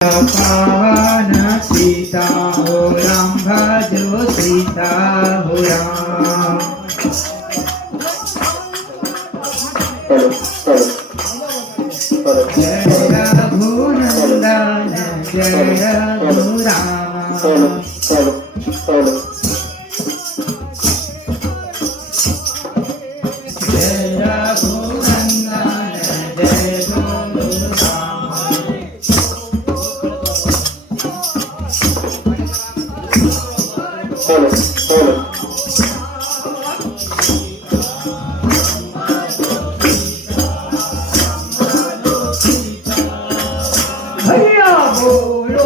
पावन सीता हो राम भजो सीता हो राम। जय रघुनंदन जय रघुराम। जय रघुनंदन जय भैया बोलो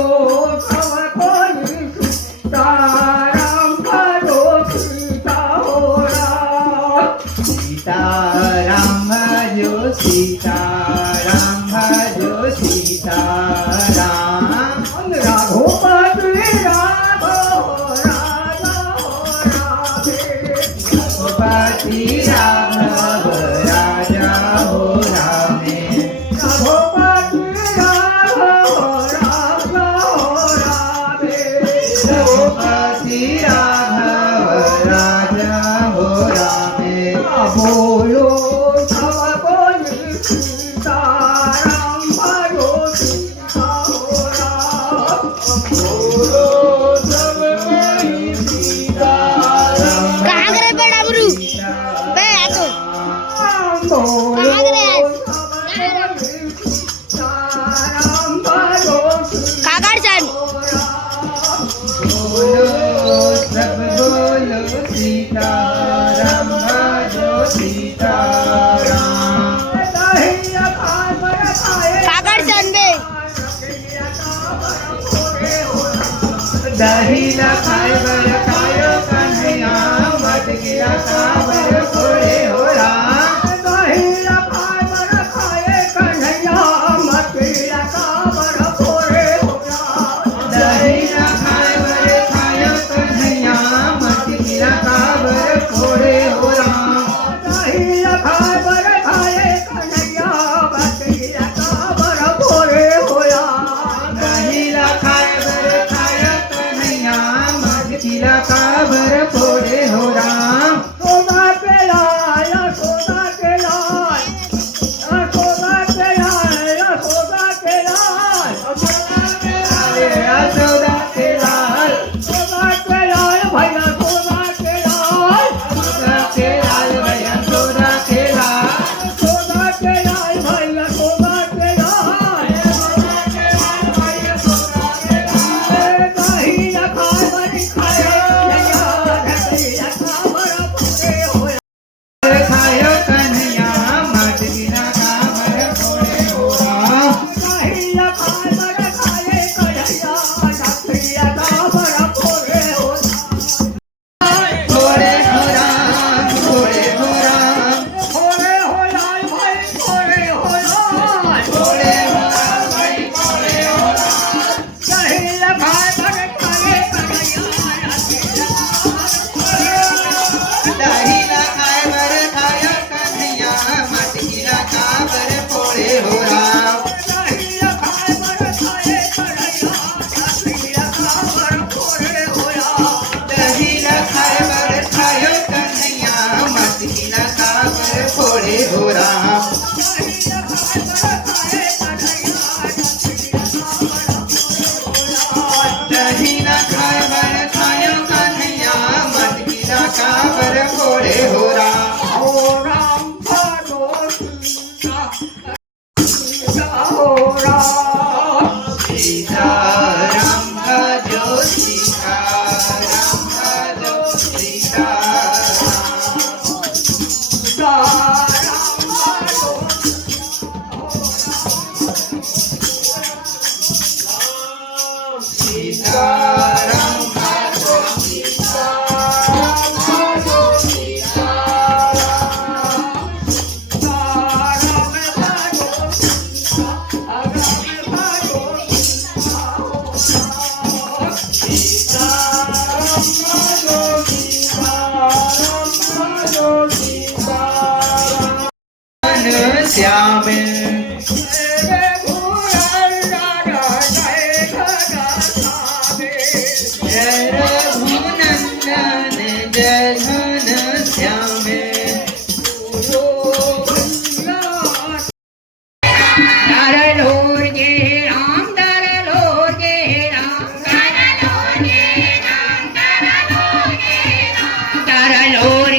सब कोई सीताराम भजो सीता हो राम। सीताराम भजो सीताराम भजो सीताराम। रघुपति राघव राजा हो रामे। रघुपति राघव राजा हो रामे। रघुपति राघव राजा हो रामे। रघुपति राघव राजा हो रामे। बोलो सब कोई सीताराम भजो सीता हो राम। बोलो सब कोई सीताराम कहाँ करे बेटा गुरु बे आतो बोलो कहाँ करे सीताराम भजो काकर सन बोलो सब बोलो सीताराम भजो सीताराम। काकर सन बे दही न खाए बर खायो कन्हैया मत गिरा काबर फोड़े हो राम। दही न खाए बर खाए कन्हैया मत गिरा काबर फोड़े हो राम। दही न खाए बर खायो कन्हैया मत गिरा काबर फोड़े हो राम। दही न खाए बर खाए कन्हैया मत गिरा काबर फोड़े हो राम। दही न खाए बर खायो कन्हैया मत गिरा काबर फोड़े हो राम। सोना के लाल सोना के लाल सोना के लाल सोना के लाल सोना के लाल सोना के लाल सोना के लाल भैया सोना के लाल सोना के लाल भैया सोना के लाल सोना के लाल भैया सोना के लाल सोना के लाल भैया सोना के लाल। दही न खाए बड़ी खाए नैया ढकैया काबर फोड़े हो खायो कन्हैया मत गिरा काबर फोड़े हो राम। दही न खाए बड़ी खाए कन्हैया ढकैया काबर फोड़े हो फोड़े हो राम फोड़े हो राम फोड़े हो लाल भाई फोड़े हो लाल फोड़े हो लाल भाई फोड़े हो लाल। दही न खाए बड़ी खाए कन्हैया दही न खाए बर खायो कन्हैया मत गिरा काबर फोड़े हो राम। दही न खाए बर खाए कन्हैया ढकैया काबर फोड़े हो राम। दही न खाए बर खायो कन्हैया मत गिरा काबर फोड़े हो राम। दही न खाए बर खायो कन्हैया मत गिरा काबर फोड़े हो राम। हो राम भजो सीता हो राम। सीताराम भजो सीताराम भजो सीताराम भजो सीताराम भजो सीताराम सीताराम भजो सीताराम भजो सीताराम भजो सीताराम श्याम जय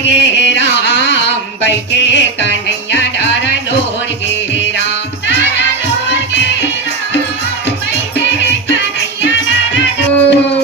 गे राम भाई के कन्हैया डारा लोर गे राम ओ